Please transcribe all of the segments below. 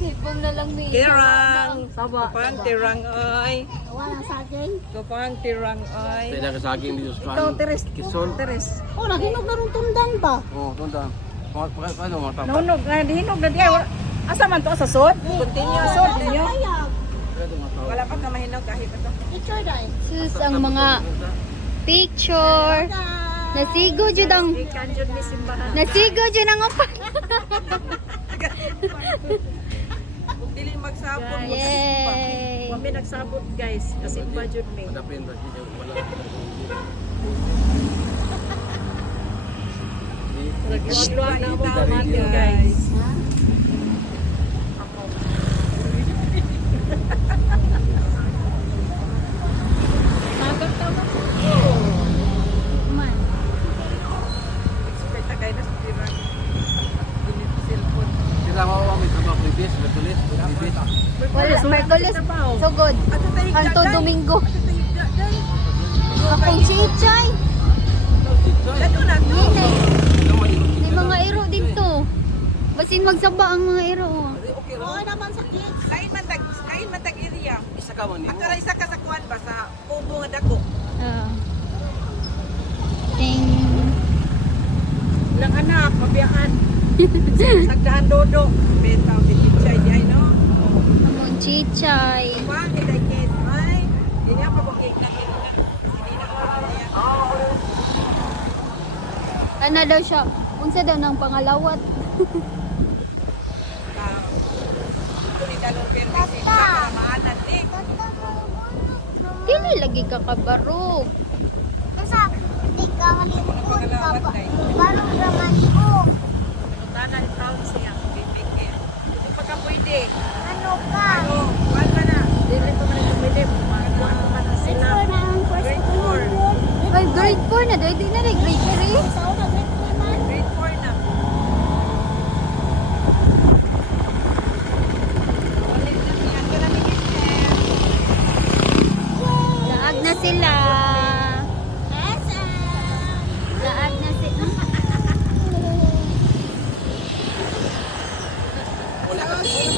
Sipong na lang may Tirang. Saba. Kapang tirang ay. Wala saging. Kapang tirang ay. Pwede ka saging dito sa Ikaw, Teres. Kison. Teres. Oh, nahinog na rin tundan ba? Oo, tunda. Paano matapos? Nahunog na, hinog na diya. Asa man to? Sa sud? Continue. Sud. Continue. Wala pa ka mahinog kahit ito. Picture dahil. Sus, ang mga picture. Nasigo jud ang Kanjud ni simbahan. nasigo jud ang upan. Kung dili magsabot, Yay. kami nagsabot guys. Kasi budget me. Madapin ba dito wala. Luwag na ako natin guys. Magat naman. Man. Expect na kayo na sa tirang. Ginit cellphone. Sila mo kami sa previous, betulis, previous. Wala, Merkulis. So good. Ato tayo Anto Domingo. Ato tayo dyan. Akong chichay. Ato na to. Yun eh. May mga iro dito. Basin magsaba ang mga iro. Oh. Okay, Oo naman sa kids. Lain man tag area. Isa ka man Ako ra isa ka sa kuan ba sa pubo nga dako. Ah. Ting. Lang anak, mabiyaan. Sagdahan dodo. Beta, bitchay di ay no. Among chichay. Kuan ni dagit. Ay, hindi pa ko cake na cake na. Hindi na ko niya. Ano daw siya? Unsa daw ng pangalawat? Kuni dalor permis sa maanan ni. Dili lagi ka kabaro. Basta, hindi ka malipot ka Pangalawat ba? day. Parang raman ko. Tanan town siya. Bibigay. Hindi pa ka pwede. Ano ka? Ano, kuan ka na. Dili pa man pwede. Kuan pa na sila. Ito na ang first Grade 4. Ay, grade 4 na. Di na rin grade 3. Sa una, great naman. Grade 4 na. Balik na niya. Ito na ni Mister. Daag na sila. Asa? Daag na sila.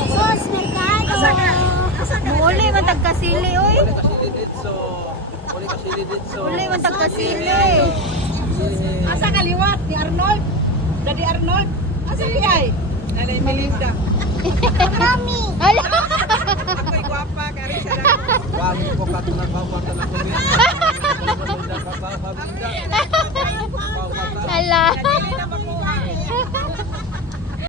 Sos, merkado. Muli man tagkasili, oy. Wala ka sili dito. Wala ka sili dito. Muli man tagkasili. Asa kaliwat ni Arnold? Daddy Arnold? Asa di ay? Nanay Melinda. Mami. Hala. Ako'y gwapa, kari siya lang. Wag mo ka na bawatan ako ni. Hala. Nadili na makuha.